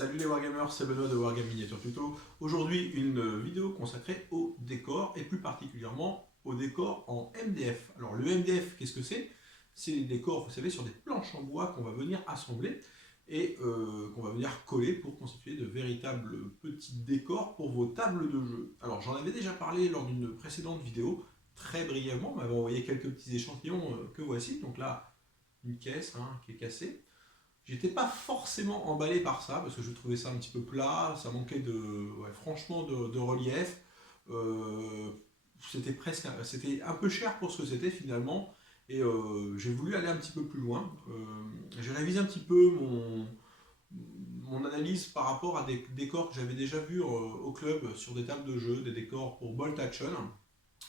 Salut les Wargamers, c'est Benoît de Wargame Miniature Tuto. Aujourd'hui, une vidéo consacrée au décor et plus particulièrement au décor en MDF. Alors le MDF, qu'est-ce que c'est? C'est les décors, vous savez, sur des planches en bois qu'on va venir assembler et qu'on va venir coller pour constituer de véritables petits décors pour vos tables de jeu. Alors j'en avais déjà parlé lors d'une précédente vidéo, très brièvement, on m'avait envoyé quelques petits échantillons que voici. Donc là, une caisse qui est cassée. J'étais pas forcément emballé par ça, parce que je trouvais ça un petit peu plat, ça manquait franchement de relief. Euh, c'était un peu cher pour ce que c'était finalement, et j'ai voulu aller un petit peu plus loin. J'ai révisé un petit peu mon analyse par rapport à des décors que j'avais déjà vus au club sur des tables de jeu, des décors pour Bolt Action,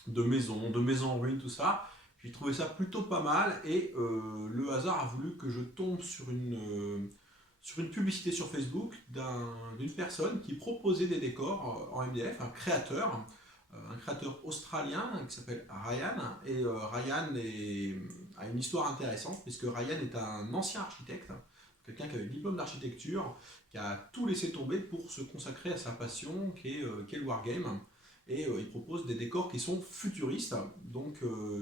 de maisons en ruine, tout ça. J'ai trouvé ça plutôt pas mal et le hasard a voulu que je tombe sur une publicité sur Facebook d'une personne qui proposait des décors en MDF, un créateur australien qui s'appelle Ryan. Et Ryan a une histoire intéressante puisque Ryan est un ancien architecte, quelqu'un qui a eu le diplôme d'architecture, qui a tout laissé tomber pour se consacrer à sa passion qui est le wargame. Et il propose des décors qui sont futuristes. Donc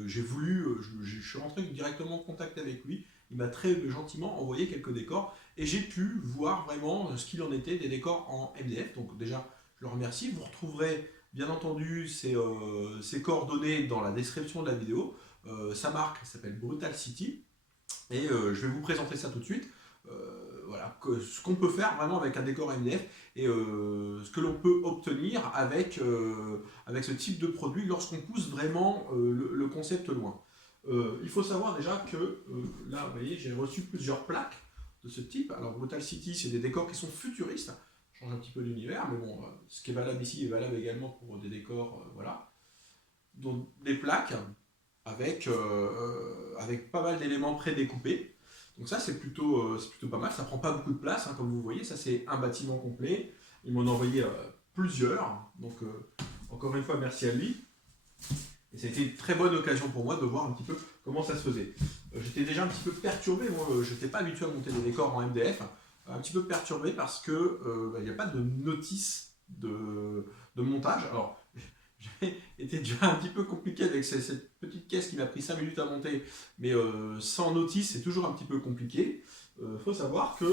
je suis rentré directement en contact avec lui. Il m'a très gentiment envoyé quelques décors et j'ai pu voir vraiment ce qu'il en était des décors en MDF. Donc déjà, je le remercie. Vous retrouverez bien entendu ses coordonnées dans la description de la vidéo. Sa marque s'appelle Brutal City et je vais vous présenter ça tout de suite. Voilà, ce qu'on peut faire vraiment avec un décor MDF et ce que l'on peut obtenir avec ce type de produit lorsqu'on pousse vraiment le concept loin. Il faut savoir déjà que là, vous voyez, j'ai reçu plusieurs plaques de ce type. Alors Brutal City, c'est des décors qui sont futuristes, ça change un petit peu l'univers, mais bon, ce qui est valable ici est valable également pour des décors, voilà. Donc des plaques avec pas mal d'éléments prédécoupés. Donc ça c'est plutôt pas mal, ça prend pas beaucoup de place, comme vous voyez, ça c'est un bâtiment complet. Ils m'en ont envoyé plusieurs, donc encore une fois merci à lui. Et c'était une très bonne occasion pour moi de voir un petit peu comment ça se faisait. J'étais déjà un petit peu perturbé, moi je n'étais pas habitué à monter des décors en MDF, un petit peu perturbé parce que il n'y a pas de notice de montage. Alors j'ai été déjà un petit peu compliqué avec cette petite caisse qui m'a pris 5 minutes à monter, mais sans notice c'est toujours un petit peu compliqué. Faut savoir que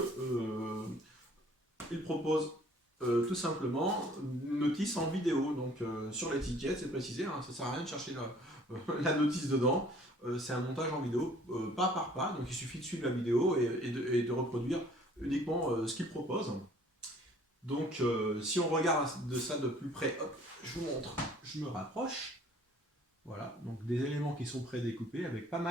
il propose tout simplement une notice en vidéo, donc sur l'étiquette c'est précisé, ça sert à rien de chercher la notice dedans, c'est un montage en vidéo, pas par pas, donc il suffit de suivre la vidéo et de reproduire uniquement ce qu'il propose. Donc si on regarde de ça de plus près, hop, je vous montre, je me rapproche. Voilà, donc des éléments qui sont prédécoupés avec alors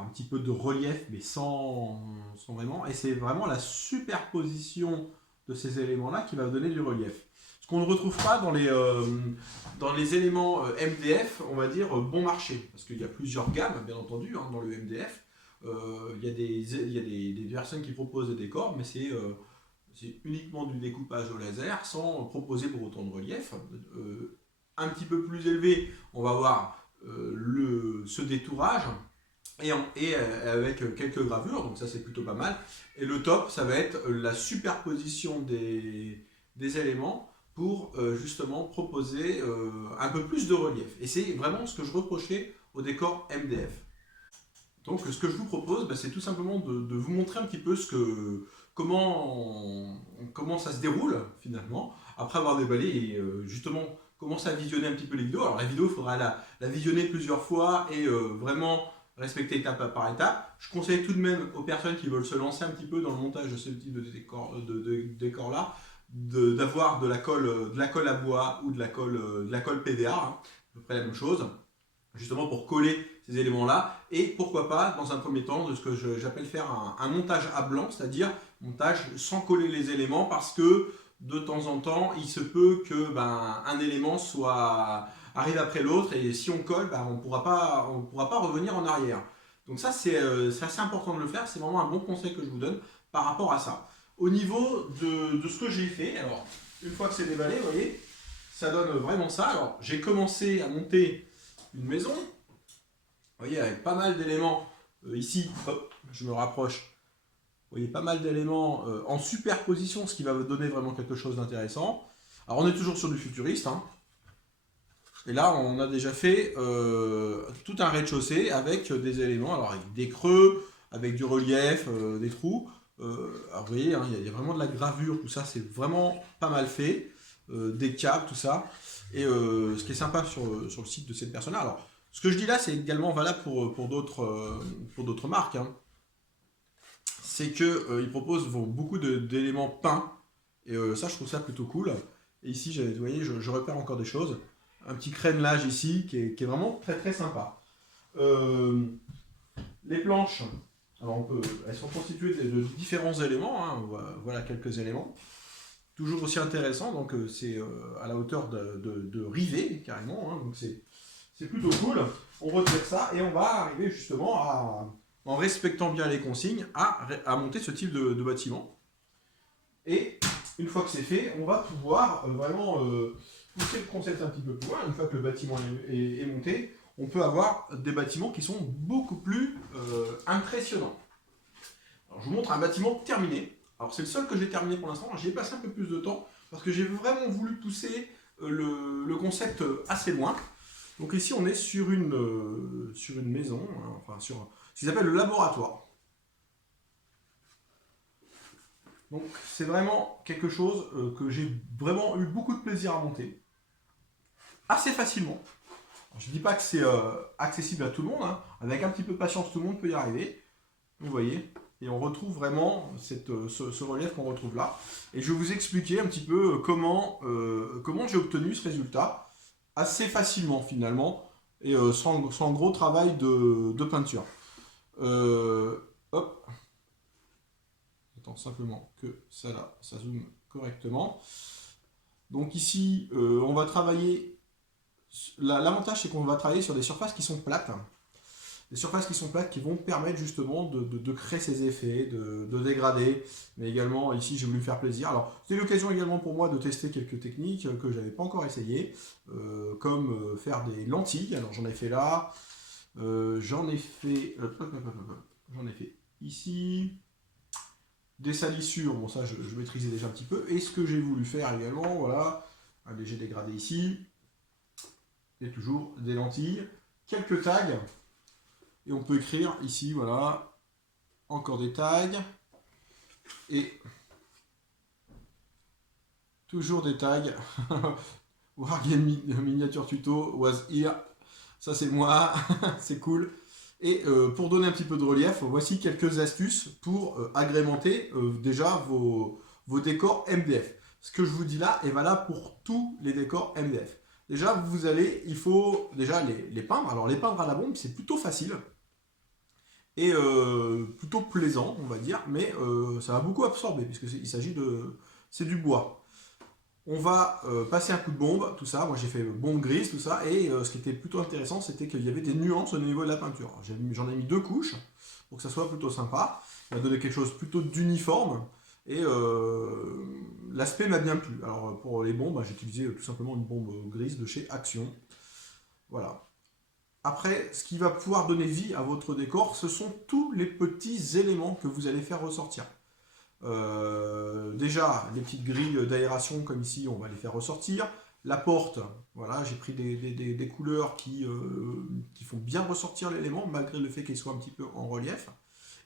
un petit peu de relief, mais sans vraiment. Et c'est vraiment la superposition de ces éléments-là qui va donner du relief. Ce qu'on ne retrouve pas dans les éléments MDF, on va dire bon marché, parce qu'il y a plusieurs gammes, bien entendu, dans le MDF. Il y a des personnes qui proposent des décors, mais c'est uniquement du découpage au laser, sans proposer pour autant de relief. Un petit peu plus élevé, on va voir ce détourage, et avec quelques gravures, donc ça c'est plutôt pas mal. Et le top, ça va être la superposition des éléments pour justement proposer un peu plus de relief. Et c'est vraiment ce que je reprochais au décor MDF. Donc ce que je vous propose, c'est tout simplement de vous montrer un petit peu comment ça se déroule finalement, après avoir déballé et justement commencer à visionner un petit peu les vidéos. Alors la vidéo, il faudra la visionner plusieurs fois et vraiment respecter étape par étape. Je conseille tout de même aux personnes qui veulent se lancer un petit peu dans le montage de ce type de décor-là, d'avoir de la colle à bois ou de la colle PVA, à peu près la même chose, justement pour coller ces éléments-là, et pourquoi pas, dans un premier temps, de ce que j'appelle faire un montage à blanc, c'est-à-dire montage sans coller les éléments, parce que de temps en temps, il se peut que un élément arrive après l'autre, et si on colle, on ne pourra pas revenir en arrière. Donc ça, c'est assez important de le faire, c'est vraiment un bon conseil que je vous donne par rapport à ça. Au niveau de ce que j'ai fait, alors, une fois que c'est déballé, vous voyez, ça donne vraiment ça. Alors, j'ai commencé à monter une maison, vous voyez, avec pas mal d'éléments. Ici, hop, je me rapproche. voyez, pas mal d'éléments en superposition, ce qui va vous donner vraiment quelque chose d'intéressant. Alors on est toujours sur du futuriste, hein. Et là on a déjà fait tout un rez-de-chaussée avec des éléments, alors avec des creux, avec du relief, des trous. Alors vous voyez, hein, y a vraiment de la gravure, tout ça, c'est vraiment pas mal fait. Des câbles, tout ça. Et ce qui est sympa sur le site de cette personne-là, alors ce que je dis là, c'est également valable pour d'autres marques, hein. C'est qu'ils proposent beaucoup d'éléments peints. Et ça, je trouve ça plutôt cool. Et ici, vous voyez, je repère encore des choses. Un petit crénelage ici qui est vraiment très très sympa. Les planches, alors elles sont constituées de différents éléments, hein. Voilà quelques éléments. Toujours aussi intéressant, donc c'est à la hauteur de rivets carrément, hein, donc c'est plutôt cool. On retire ça et on va arriver justement en respectant bien les consignes, à monter ce type de bâtiment. Et une fois que c'est fait, on va pouvoir vraiment pousser le concept un petit peu plus loin. Une fois que le bâtiment est monté, on peut avoir des bâtiments qui sont beaucoup plus impressionnants. Alors, je vous montre un bâtiment terminé. Alors c'est le seul que j'ai terminé pour l'instant. J'y ai passé un peu plus de temps parce que j'ai vraiment voulu pousser le concept assez loin. Donc ici on est sur une maison, hein, enfin sur ce qu'ils appellent le laboratoire. Donc c'est vraiment quelque chose que j'ai vraiment eu beaucoup de plaisir à monter. Assez facilement. Alors, je ne dis pas que c'est accessible à tout le monde, hein. Avec un petit peu de patience tout le monde peut y arriver. Vous voyez. Et on retrouve vraiment ce relief qu'on retrouve là. Et je vais vous expliquer un petit peu comment j'ai obtenu ce résultat assez facilement finalement et sans gros travail de peinture. Hop. Attends simplement que ça là, ça zoome correctement. Donc ici, on va travailler. L'avantage c'est qu'on va travailler sur des surfaces qui sont plates. Des surfaces qui sont plates qui vont permettre justement de créer ces effets, de dégrader, mais également ici j'ai voulu me faire plaisir. Alors c'était l'occasion également pour moi de tester quelques techniques que je n'avais pas encore essayé, comme faire des lentilles. Alors j'en ai fait là, j'en ai fait ici, des salissures, bon ça je maîtrisais déjà un petit peu, et ce que j'ai voulu faire également, voilà, un léger dégradé ici, et toujours des lentilles, quelques tags. Et on peut écrire ici, voilà, encore des tags. Et toujours des tags. Wargame miniature tuto was here. Ça c'est moi, c'est cool. Et pour donner un petit peu de relief, voici quelques astuces pour agrémenter déjà vos décors MDF. Ce que je vous dis là est valable pour tous les décors MDF. Déjà, il faut déjà les peindre. Alors les peindre à la bombe, c'est plutôt facile. Et plutôt plaisant, on va dire, mais ça va beaucoup absorber, puisqu'il s'agit de... c'est du bois. On va passer un coup de bombe, tout ça, moi j'ai fait bombe grise, tout ça, et ce qui était plutôt intéressant, c'était qu'il y avait des nuances au niveau de la peinture. J'en ai mis 2 couches, pour que ça soit plutôt sympa, ça va donner quelque chose plutôt d'uniforme, et l'aspect m'a bien plu. Alors pour les bombes, j'ai utilisé tout simplement une bombe grise de chez Action. Voilà. Après, ce qui va pouvoir donner vie à votre décor, ce sont tous les petits éléments que vous allez faire ressortir. Déjà, les petites grilles d'aération, comme ici, on va les faire ressortir. La porte, voilà, j'ai pris des couleurs qui font bien ressortir l'élément, malgré le fait qu'il soit un petit peu en relief.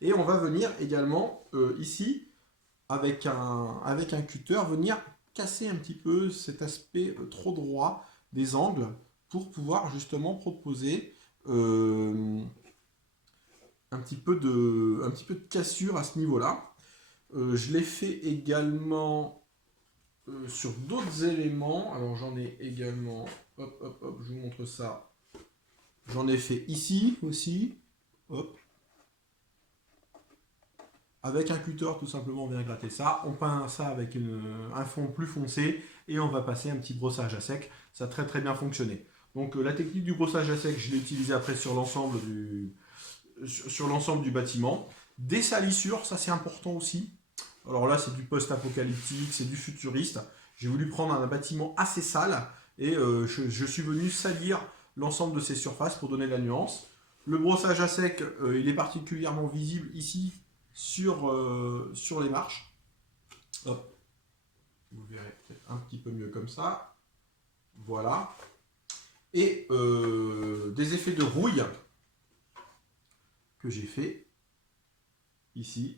Et on va venir également, ici, avec un cutter, venir casser un petit peu cet aspect trop droit des angles, pour pouvoir justement proposer un petit peu de cassure à ce niveau-là. Je l'ai fait également sur d'autres éléments. Alors j'en ai également, hop, je vous montre ça. J'en ai fait ici aussi, hop. Avec un cutter, tout simplement, on vient gratter ça. On peint ça avec un fond plus foncé et on va passer un petit brossage à sec. Ça a très très bien fonctionné. Donc la technique du brossage à sec, je l'ai utilisée après sur l'ensemble du bâtiment. Des salissures, ça c'est important aussi. Alors là, c'est du post-apocalyptique, c'est du futuriste. J'ai voulu prendre un bâtiment assez sale et je suis venu salir l'ensemble de ces surfaces pour donner de la nuance. Le brossage à sec, il est particulièrement visible ici, sur les marches. Hop. Vous verrez peut-être un petit peu mieux comme ça. Voilà. Et des effets de rouille que j'ai fait ici.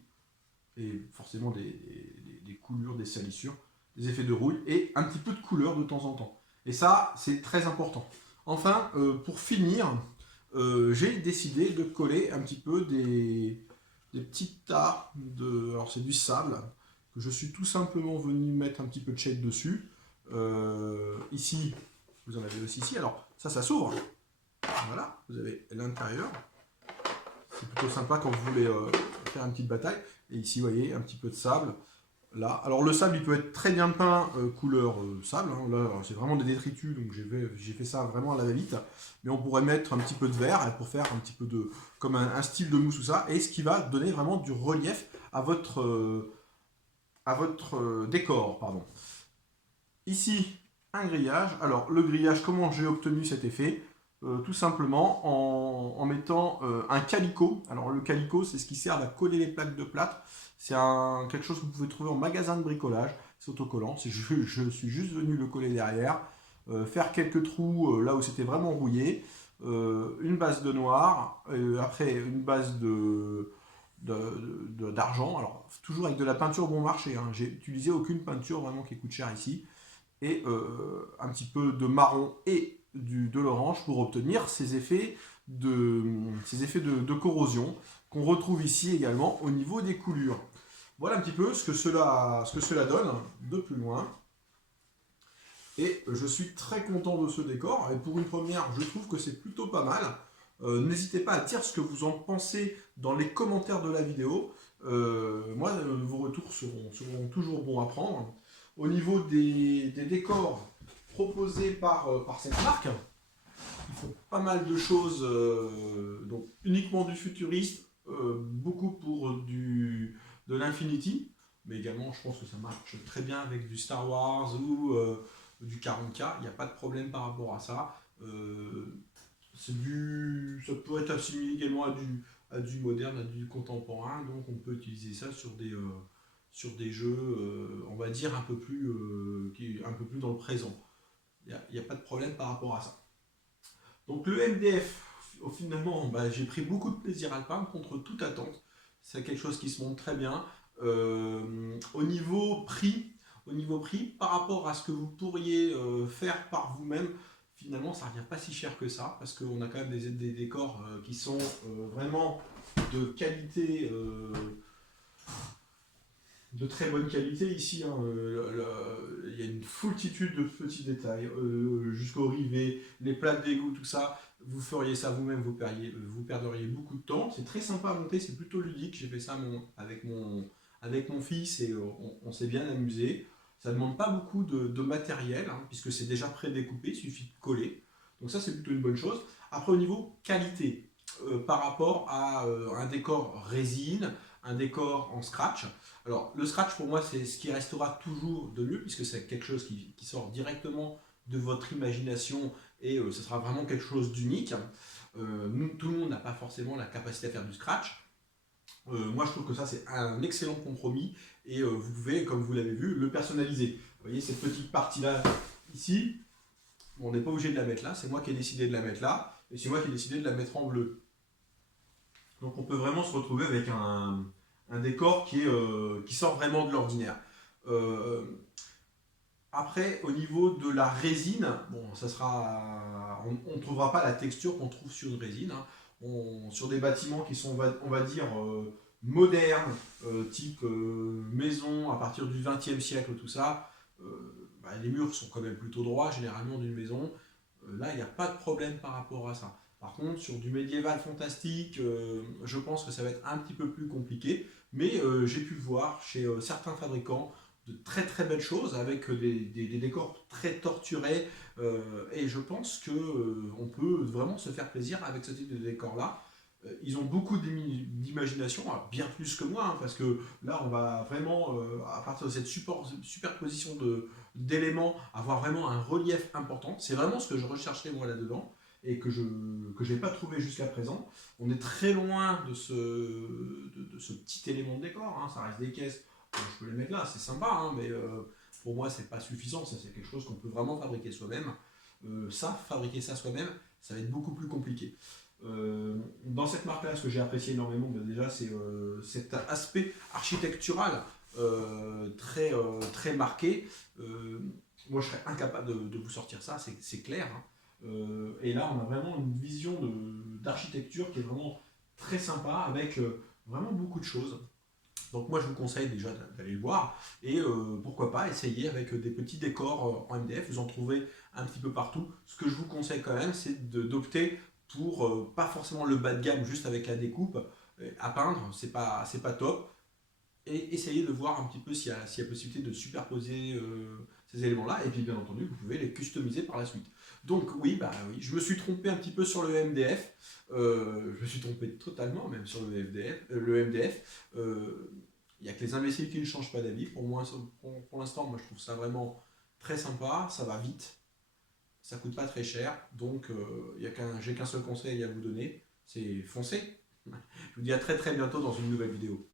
Et forcément des coulures, des salissures, des effets de rouille et un petit peu de couleur de temps en temps. Et ça, c'est très important. Enfin, pour finir, j'ai décidé de coller un petit peu des petits tas de... Alors c'est du sable, que je suis tout simplement venu mettre un petit peu de shade dessus. Ici, vous en avez aussi ici. Alors ça s'ouvre. Voilà, vous avez l'intérieur. C'est plutôt sympa quand vous voulez faire une petite bataille. Et ici, vous voyez, un petit peu de sable. Là, alors le sable, il peut être très bien peint couleur sable. Hein. Là, c'est vraiment des détritus, donc j'ai fait ça vraiment à la va-vite. Mais on pourrait mettre un petit peu de verre pour faire un petit peu de, comme un style de mousse ou ça, et ce qui va donner vraiment du relief à votre décor, pardon. Ici, un grillage. Alors le grillage, comment j'ai obtenu cet effet? Tout simplement en mettant un calico. Alors le calico, c'est ce qui sert à coller les plaques de plâtre. C'est quelque chose que vous pouvez trouver en magasin de bricolage. C'est autocollant. Je suis juste venu le coller derrière. Faire quelques trous là où c'était vraiment rouillé. Une base de noir. Après une base d'argent. Alors toujours avec de la peinture bon marché. Hein. J'ai utilisé aucune peinture vraiment qui coûte cher ici. Et un petit peu de marron et de l'orange pour obtenir ces effets de corrosion qu'on retrouve ici également au niveau des coulures. Voilà un petit peu ce que cela donne de plus loin. Et je suis très content de ce décor. Et pour une première, je trouve que c'est plutôt pas mal. N'hésitez pas à dire ce que vous en pensez dans les commentaires de la vidéo. Moi, vos retours seront toujours bons à prendre. Au niveau des décors proposés par cette marque, ils font pas mal de choses, donc uniquement du futuriste, beaucoup pour de l'Infinity, mais également je pense que ça marche très bien avec du Star Wars ou du 40K, il n'y a pas de problème par rapport à ça. Ça peut être assimilé également à du moderne, à du contemporain, donc on peut utiliser ça sur des jeux, on va dire, un peu plus dans le présent. Il n'y a pas de problème par rapport à ça. Donc le MDF, finalement, j'ai pris beaucoup de plaisir à le peindre contre toute attente. C'est quelque chose qui se montre très bien. Au niveau prix, par rapport à ce que vous pourriez faire par vous-même, finalement, ça ne revient pas si cher que ça, parce qu'on a quand même des décors qui sont vraiment de qualité, de très bonne qualité ici. Hein, il y a une foultitude de petits détails, jusqu'au rivet, les plaques d'égout, tout ça. Vous feriez ça vous-même, vous perdriez beaucoup de temps. C'est très sympa à monter, c'est plutôt ludique. J'ai fait ça avec mon fils et on s'est bien amusé. Ça ne demande pas beaucoup de matériel, hein, puisque c'est déjà prédécoupé, il suffit de coller. Donc ça, c'est plutôt une bonne chose. Après, au niveau qualité, par rapport à un décor résine, un décor en scratch. Alors, le scratch, pour moi, c'est ce qui restera toujours de mieux, puisque c'est quelque chose qui sort directement de votre imagination et ce sera vraiment quelque chose d'unique. Tout le monde n'a pas forcément la capacité à faire du scratch. Moi, je trouve que ça, c'est un excellent compromis et vous pouvez, comme vous l'avez vu, le personnaliser. Vous voyez cette petite partie-là, ici, on n'est pas obligé de la mettre là, c'est moi qui ai décidé de la mettre là et c'est moi qui ai décidé de la mettre en bleu. Donc, on peut vraiment se retrouver avec un décor qui sort vraiment de l'ordinaire. Après, au niveau de la résine, bon, ça sera, on ne trouvera pas la texture qu'on trouve sur une résine. Hein. Sur des bâtiments qui sont, on va dire, modernes, type maison à partir du XXe siècle, tout ça, les murs sont quand même plutôt droits, généralement, d'une maison. Là, il n'y a pas de problème par rapport à ça. Par contre, sur du médiéval fantastique, je pense que ça va être un petit peu plus compliqué, mais j'ai pu voir chez certains fabricants de très très belles choses avec des décors très torturés et je pense qu'on peut vraiment se faire plaisir avec ce type de décor là. Ils ont beaucoup d'imagination, bien plus que moi, hein, parce que là on va vraiment, à partir de cette superposition d'éléments, avoir vraiment un relief important. C'est vraiment ce que je recherchais moi là-dedans. et que je n'ai pas trouvé jusqu'à présent. On est très loin de ce petit élément de décor, hein. Ça reste des caisses. Bon, je peux les mettre là, c'est sympa, hein, mais pour moi c'est pas suffisant. Ça, c'est quelque chose qu'on peut vraiment fabriquer soi-même. Fabriquer ça soi-même, ça va être beaucoup plus compliqué. Dans cette marque-là, ce que j'ai apprécié énormément, déjà, c'est cet aspect architectural très marqué. Moi, je serais incapable de vous sortir ça, c'est clair, hein. Et là, on a vraiment une vision d'architecture qui est vraiment très sympa, avec vraiment beaucoup de choses. Donc moi, je vous conseille déjà d'aller le voir, et pourquoi pas essayer avec des petits décors en MDF. Vous en trouvez un petit peu partout. Ce que je vous conseille quand même, c'est d'opter pour pas forcément le bas de gamme juste avec la découpe à peindre, c'est pas top, et essayer de voir un petit peu s'il y a possibilité de superposer ces éléments-là, et puis bien entendu, vous pouvez les customiser par la suite. Donc oui, bah oui, je me suis trompé un petit peu sur le MDF, je me suis trompé totalement même sur le FDF, le MDF. Il n'y a que les imbéciles qui ne changent pas d'avis. Pour moi, pour l'instant, moi je trouve ça vraiment très sympa, ça va vite, ça coûte pas très cher, donc j'ai qu'un seul conseil à vous donner, c'est foncer. Je vous dis à très très bientôt dans une nouvelle vidéo.